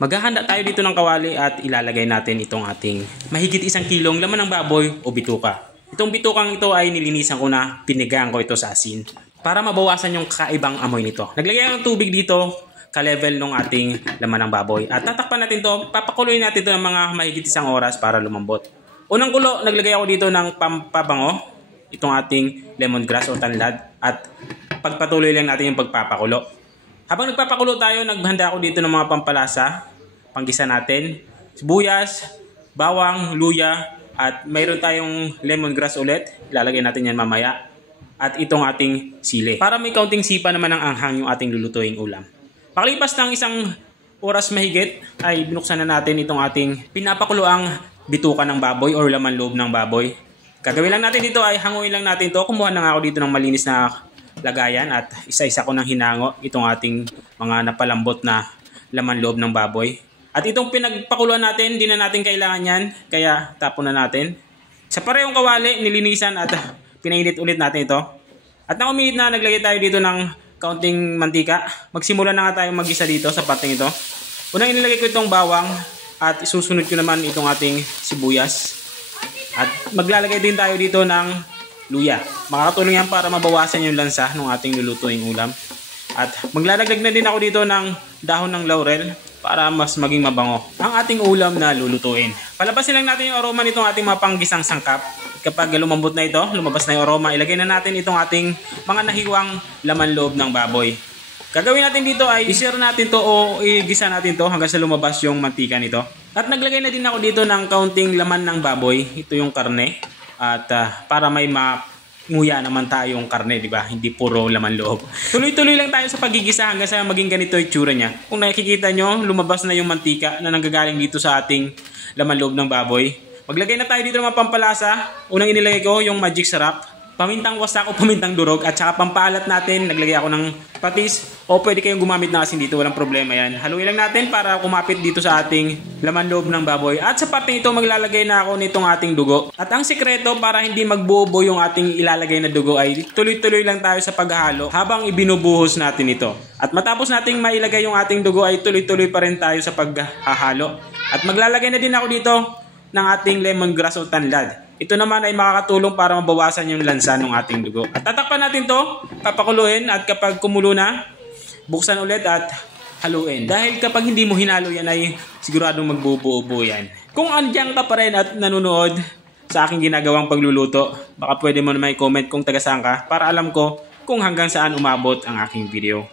Maghahanda tayo dito ng kawali at ilalagay natin itong ating mahigit 1 kilong laman ng baboy o bituka. Itong bitukang ito ay nilinisan ko na, pinigaan ko ito sa asin para mabawasan yung kakaibang amoy nito. Naglagay ako ng tubig dito, ka-level ng ating laman ng baboy. At tatakpan natin to, papakuloy natin to ng mga mahigit 1 oras para lumambot. Unang kulo, naglagay ako dito ng pampabango, itong ating lemongrass o tanlad. At pagpatuloy lang natin yung pagpapakulo. Habang nagpapakulo tayo, naghanda ako dito ng mga pampalasa, panggisa natin, sibuyas, bawang, luya, at mayroon tayong lemongrass ulit. Ilalagay natin yan mamaya. At itong ating sili. Para may kaunting sipa naman ng anghang yung ating lulutuing ulam. Pakalipas ng 1 oras mahigit, ay binuksan na natin itong ating pinapakuloang bituka ng baboy or laman loob ng baboy. Gagawin lang natin dito ay hanguin lang natin ito. Kumuha na nga ako dito ng malinis na lagayan at isa-isa ko ng hinango itong ating mga napalambot na laman loob ng baboy. At itong pinagpakuluan natin, hindi na natin kailangan yan, kaya tapon na natin. Sa parehong kawali, nilinisan at pinainit ulit natin ito. At nang uminit na, naglagay tayo dito ng kaunting mantika. Magsimula na nga tayo mag-isa dito sa parting ito. Unang inilagay ko itong bawang at isusunod ko naman itong ating sibuyas. At maglalagay din tayo dito ng luya. Makakatulong yan para mabawasan yung lansa ng ating lulutuing ulam. At maglalaglag na din ako dito ng dahon ng laurel para mas maging mabango ang ating ulam na lulutuin. Palabasin lang natin yung aroma nitong ating mga panggisang sangkap. Kapag lumambot na ito, lumabas na yung aroma, ilagay na natin itong ating mga nahiwang laman loob ng baboy. Gagawin natin dito ay i-sear natin to o igisa natin to hanggang sa lumabas yung mantika nito. At naglagay na din ako dito ng kaunting laman ng baboy. Ito yung karne. At para may nguya naman tayong karne, di ba? Hindi puro laman loob. Tuloy-tuloy lang tayo sa pagigisa hanggang sa maging ganito yung tsura niya. Kung nakikita nyo, lumabas na yung mantika na nanggagaling dito sa ating laman loob ng baboy. Maglagay na tayo dito ng mga pampalasa. Unang inilagay ko yung magic sarap, pamintang wasak o pamintang durog, at saka pampaalat natin, naglagay ako ng patis o pwede kayong gumamit ng asin dito, walang problema yan. Haluin lang natin para kumapit dito sa ating laman loob ng baboy. At sa parte ito, maglalagay na ako nitong ating dugo. At ang sikreto para hindi magbubo yung ating ilalagay na dugo ay tuloy-tuloy lang tayo sa paghahalo habang ibinubuhos natin ito. At matapos nating mailagay yung ating dugo ay tuloy-tuloy pa rin tayo sa paghahalo. At maglalagay na din ako dito ng ating lemongrass o tanlad. Ito naman ay makakatulong para mabawasan yung lansa ng ating dugo. At tatakpan natin to, papakuluin, at kapag kumulo na, buksan ulit at haluin. Dahil kapag hindi mo hinalo yan ay siguradong magbubuo yan. Kung andyan ka pa rin at nanonood sa aking ginagawang pagluluto, baka pwede mo naman i-comment kung taga saan ka para alam ko kung hanggang saan umabot ang aking video.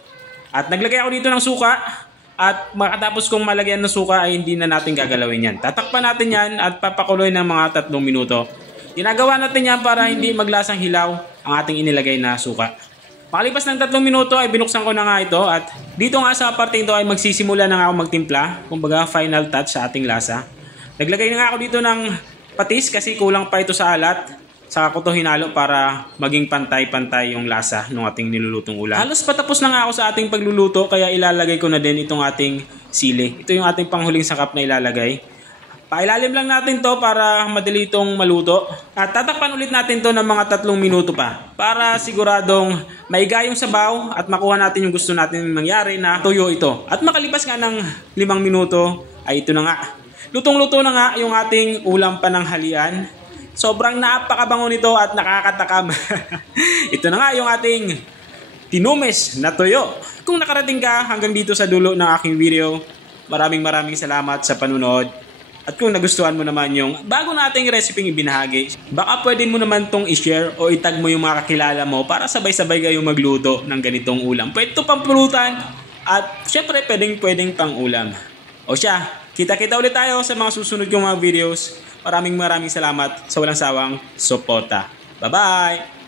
At naglagay ako dito ng suka. At makatapos kong malagyan ng suka ay hindi na natin gagalawin yan. Tatakpan natin yan at papakuloy ng mga 3 minuto. Ginagawa natin yan para hindi maglasang hilaw ang ating inilagay na suka. Makalipas ng 3 minuto ay binuksan ko na nga ito. At dito nga sa parte ito ay magsisimula na nga ako magtimpla. Kumbaga final touch sa ating lasa. Naglagay na nga ako dito ng patis kasi kulang pa ito sa alat. Saka ko ito hinalo para maging pantay-pantay yung lasa ng ating nilulutong ulam. Halos patapos na nga ako sa ating pagluluto kaya ilalagay ko na din itong ating sili. Ito yung ating panghuling sangkap na ilalagay. Pailalim lang natin to para madali itong maluto. At tatakpan ulit natin to ng mga 3 minuto pa para siguradong maiga yung sabaw at makuha natin yung gusto natin mangyari na tuyo ito. At makalipas nga ng 5 minuto ay ito na nga. Lutong-luto na nga yung ating ulam pananghalian. Sobrang napakabango nito at nakakatakam. Ito na nga yung ating tinumis na tuyo. Kung nakarating ka hanggang dito sa dulo ng aking video, maraming salamat sa panunod. At kung nagustuhan mo naman yung bago nating recipe ibinahagi, baka pwede mo naman tong i-share o itag mo yung mga kakilala mo para sabay-sabay kayong magluto ng ganitong ulam. Pwede ito pampulutan at syempre pwedeng pang ulam. O siya, kita-kita ulit tayo sa mga susunod kong mga videos. Maraming salamat sa walang sawang suporta. Bye-bye!